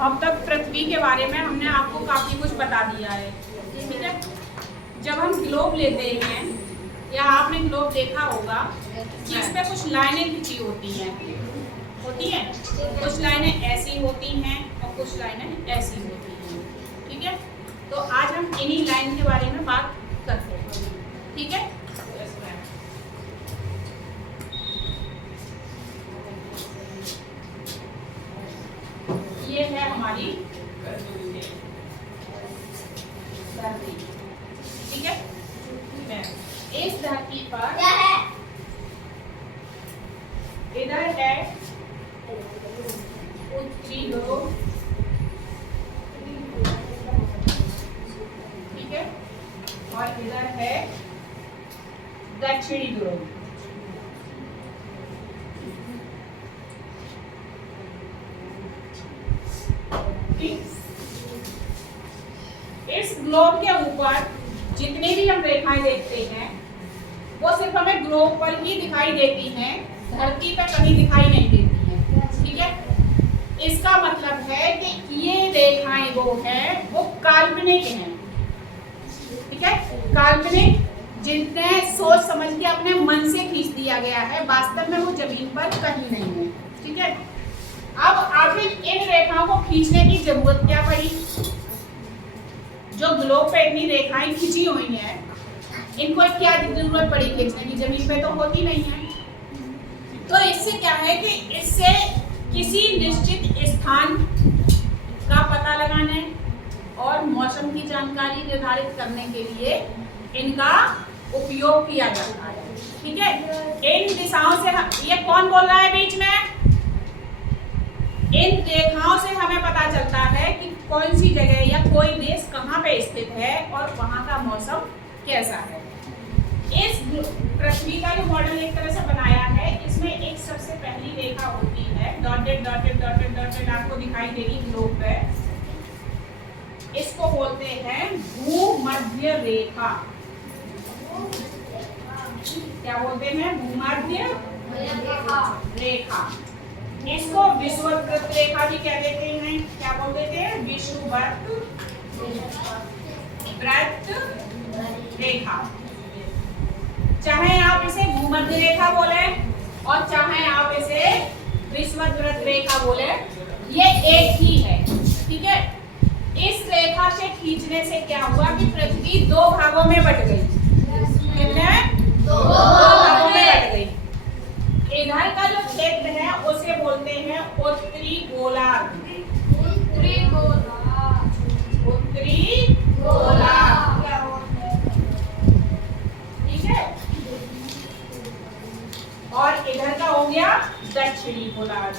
अब तक पृथ्वी के बारे में हमने आपको काफ़ी कुछ बता दिया है, ठीक है। जब हम ग्लोब लेते हैं या आपने ग्लोब देखा होगा कि इस पे कुछ लाइनें खिंची होती हैं, कुछ लाइनें ऐसी होती हैं और कुछ लाइनें ऐसी होती हैं, ठीक है। तो आज हम इन्हीं लाइन के बारे में बात करते हैं, ठीक है। ये है हमारी धरती, ठीक है। इस धरती पर क्या है? इधर है उत्तरी ध्रुव, ठीक है, और इधर है दक्षिणी ध्रुव। इस ग्लोब के ऊपर जितने भी हम रेखाएं देखते हैं वो सिर्फ हमें ग्लोब पर ही दिखाई देती हैं, धरती पर कहीं दिखाई नहीं देती हैं, ठीक है। इसका मतलब है कि ये रेखाएं वो काल्पनिक हैं, ठीक है। काल्पनिक जिनने सोच समझ के अपने मन से खींच दिया गया है, वास्तव में वो जमीन पर कहीं नहीं है, ठीक है। अब आखिर इन रेखाओं को खींचने की जरूरत क्या पड़ी? जो ग्लोब पे इतनी रेखाएं खींची हुई हैं, इनको क्या जरूरत पड़ी खींचने की? जमीन पे तो होती नहीं है। तो इससे क्या है कि इससे किसी निश्चित स्थान का पता लगाने और मौसम की जानकारी निर्धारित करने के लिए इनका उपयोग किया जाता है, ठीक है। इन दिशाओं से, ये कौन बोल रहा है बीच में? इन रेखाओं से हमें पता चलता है कि कौन सी जगह या कोई देश कहाँ पे स्थित है और वहाँ का मौसम कैसा है। इस पृथ्वी का जो मॉडल एक तरह से बनाया है, इसमें एक सबसे पहली रेखा होती है, डॉटेड डॉटेड डॉटेड डॉटेड आपको दिखाई देगी ग्लोब पे। इसको बोलते हैं भूमध्य रेखा। क्या बोलते हैं? भूमध्य रेखा। इसको विषुववृत्त रेखा भी कह देते हैं। क्या बोल देते हैं? विषुववृत्त रेखा। चाहे आप इसे भूमध्य रेखा बोले और चाहे आप इसे विषुववृत्त रेखा बोले, ये एक ही है, ठीक है। इस रेखा से खींचने से क्या हुआ कि पृथ्वी दो भागों में बट गई। कितने? दो भागों में बट गई। इधर का जो क्षेत्र है उसे बोलते हैं उत्तरी गोलार्ध। उत्तरी गोलार्ध, ठीक है। और इधर का हो गया दक्षिणी गोलार्ध।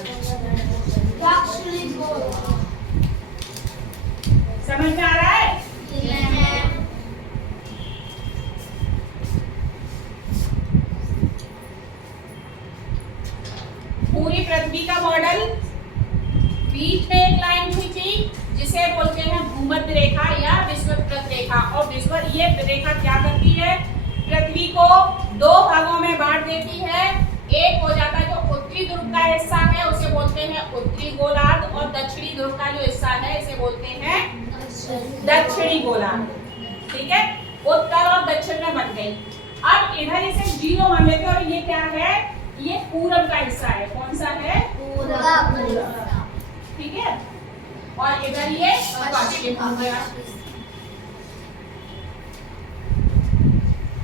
समझ में आ रहा है? पूरी पृथ्वी का मॉडल, बीच में एक लाइन खींची जिसे बोलते हैं भूमध्य रेखा या विषुववृत्त रेखा। और ये रेखा क्या करती है? पृथ्वी को दो भागों में बांट देती है। एक हो जाता है जो उत्तरी ध्रुव का हिस्सा है, उसे बोलते हैं उत्तरी गोलार्ध, और दक्षिणी ध्रुव का जो हिस्सा है इसे बोलते हैं दक्षिणी गोलार्ध, ठीक है। उत्तर और दक्षिण में बन गई। अब इधर इसे जीरो मान लेते हैं, और ये क्या है? ये पूरब का हिस्सा है। कौन सा है? पूरब, ठीक है। और इधर ये पश्चिम हो गया,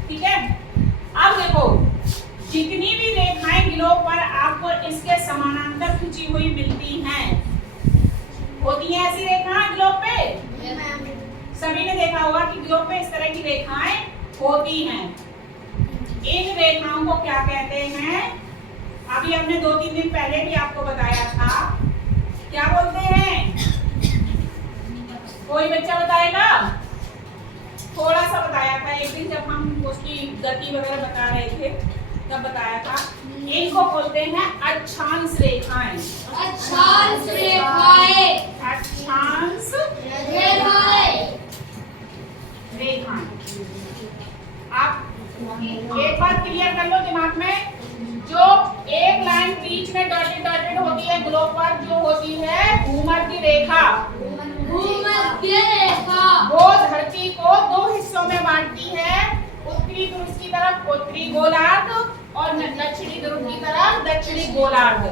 ठीक है। अब देखो, जितनी भी रेखाएं ग्लोब पर आपको इसके समानांतर खींची हुई मिलती हैं, होती हैं ऐसी रेखाएं ग्लोब पे? सभी ने देखा होगा कि ग्लोब पे इस तरह की रेखाएं होती हैं। इन रेखाओं को क्या कहते हैं? अभी हमने 2-3 दिन पहले भी आपको बताया था। क्या बोलते हैं? कोई बच्चा बताएगा? थोड़ा सा बताया था एक दिन जब हम उसकी गति वगैरह बता रहे थे, तब बताया था। इनको बोलते हैं अक्षांश रेखाएं। अक्षांश रेखाएं। अक्षांश रेखाएं। आप एक बात क्लियर कर लो दिमाग में, जो एक लाइन बीच में डॉटेड डॉटेड होती है ग्लोब पर, जो होती है भूमध्य रेखा। हिस्सों में बांटती है। उत्तरी ध्रुव की तरफ उत्तरी गोलार्ध और दक्षिणी ध्रुव की तरफ दक्षिणी गोलार्ध।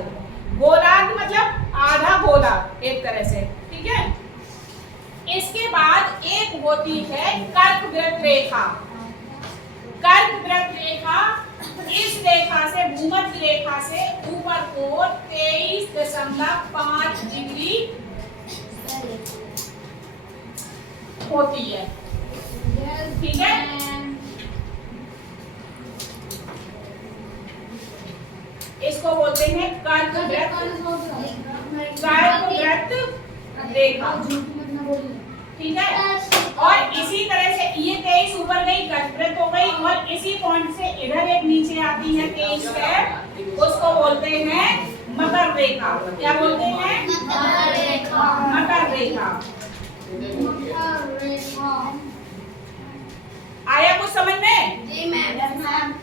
गोलार्ध मतलब आधा गोला एक तरह से, ठीक है। इसके बाद एक होती है कर्कवृत्त रेखा। कर्कवृत्त रेखा इस रेखा से, भूमध्य रेखा से ऊपर को 23.5 डिग्री होती है, ठीक है। इसको बोलते हैं कर्कवृत्त रेखा, ठीक है। और इसी तरह से ये 23 ऊपर गई, कर्कवृत्त हो गई, और इसी पॉइंट से इधर एक नीचे आती है 23 है, उसको बोलते हैं मकर रेखा। क्या बोलते हैं? मकर रेखा। मकर रेखा। आया कुछ समझ में? जी मैम।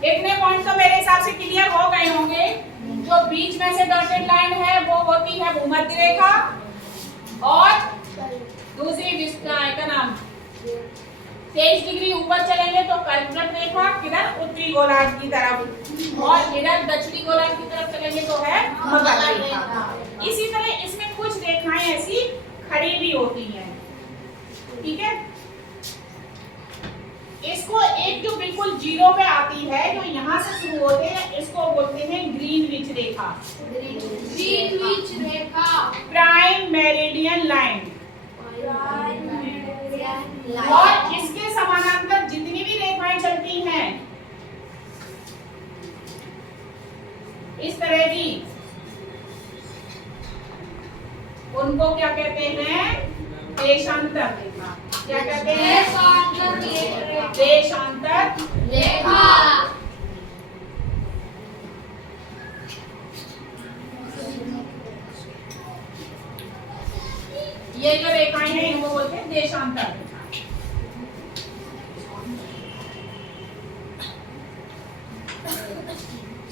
इतने पॉइंट तो मेरे हिसाब से क्लियर हो गए होंगे। जो बीच में से डॉटेड लाइन है वो होती है भूमध्य रेखा, और दूसरी का नाम 23 डिग्री ऊपर चलेंगे तो कर्कवृत्त रेखा, किधर उत्तरी गोलार्ध की तरफ, और इधर दक्षिणी गोलार्ध की तरफ चलेंगे तो है मकर रेखा। इसी तरह इसमें कुछ रेखाएं ऐसी खड़ी भी होती हैं, ठीक है। इसको एक जो बिल्कुल जीरो पे आती है, जो यहाँ से शुरू होते हैं, इसको बोलते हैं ग्रीनविच रेखा। ग्रीनविच रेखा। Prime meridian line. और इसके समानांतर जितनी भी रेखाएं चलती हैं इस तरह की, उनको क्या कहते हैं? देशांतर रेखा। क्या कहते हैं? देशांतर रेखा। ये जो रेखाएं हैं इनको बोलते हैं देशांतर रेखा।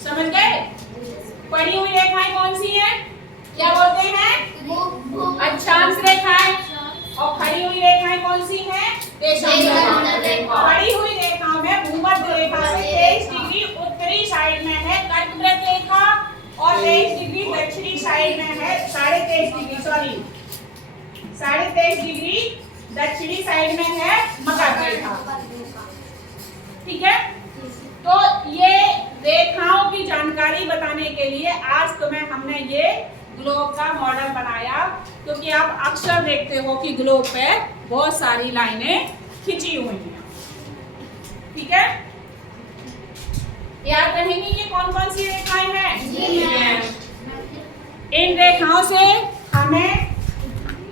समझ गए? पड़ी हुई रेखाएं कौन सी है? क्या बोलते हैं? अक्षांश रेखाएं। और खड़ी हुई रेखाएं कौन सी हैं? देशांतर रेखा। खड़ी हुई रेखा में भूमध्य रेखा से 23 डिग्री उत्तरी साइड में है कर्कवृत्त रेखा, और 23 डिग्री दक्षिणी साइड में है 23.5 डिग्री, सॉरी 23.5 डिग्री दक्षिणी साइड में है मकर रेखा, ठीक है। तो ये रेखाओं की जानकारी बताने के लिए आज तुम्हें हमने ये ग्लोब का मॉडल बनाया, क्योंकि आप अक्सर देखते हो कि ग्लोब पे बहुत सारी लाइनें खिंची हुई हैं, ठीक है। याद रहेंगी ये कौन कौन सी रेखाएं हैं? इन रेखाओं से हमें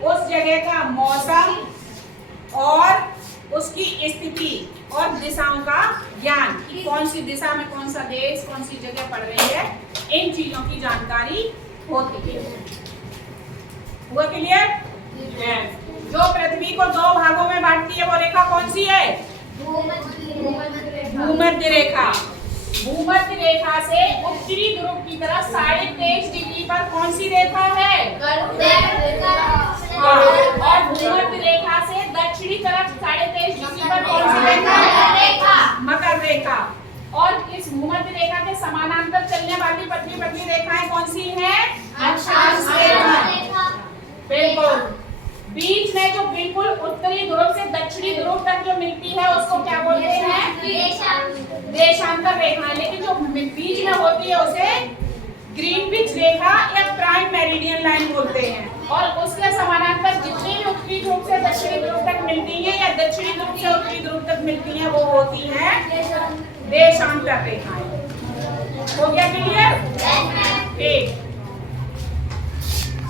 उस जगह का मौसम और उसकी स्थिति और दिशाओं का ज्ञान, कि कौन सी दिशा में कौन सा देश, कौन सी जगह पड़ रही है, इन चीजों की जानकारी होती है। हुआ क्लियर? जो पृथ्वी को 2 भागों में बांटती है वो रेखा कौन सी है? भूमध्य रेखा। भूमध्य रेखा से उत्तरी ध्रुव की तरफ 23.5 डिग्री पर कौन सी रेखा है? और भूमध्य रेखा से दक्षिणी तरफ 23.5 डिग्री पर कौन सी रेखा है? मकर रेखा। और इस भूमध्य रेखा के समानांतर चलने वाली पतली पतली रेखाएं कौन सी हैं? अक्षांश रेखा। बिल्कुल। बीच में जो बिल्कुल उत्तरी ध्रुव से दक्षिणी ध्रुव तक जो मिलती है उसको क्या बोलते हैं? देशांतर रेखा। लेकिन जो बीच में होती है उसे ग्रीनविच रेखा या प्राइम मेरिडियन लाइन बोलते हैं। और उसके समानांतर जितनी भी उत्तरी ध्रुव से दक्षिणी ध्रुव तक मिलती है या दक्षिणी ध्रुव से उत्तरी ध्रुव तक मिलती है वो होती है देशांतर रेखाएं। हो गया क्लियर? ठीक।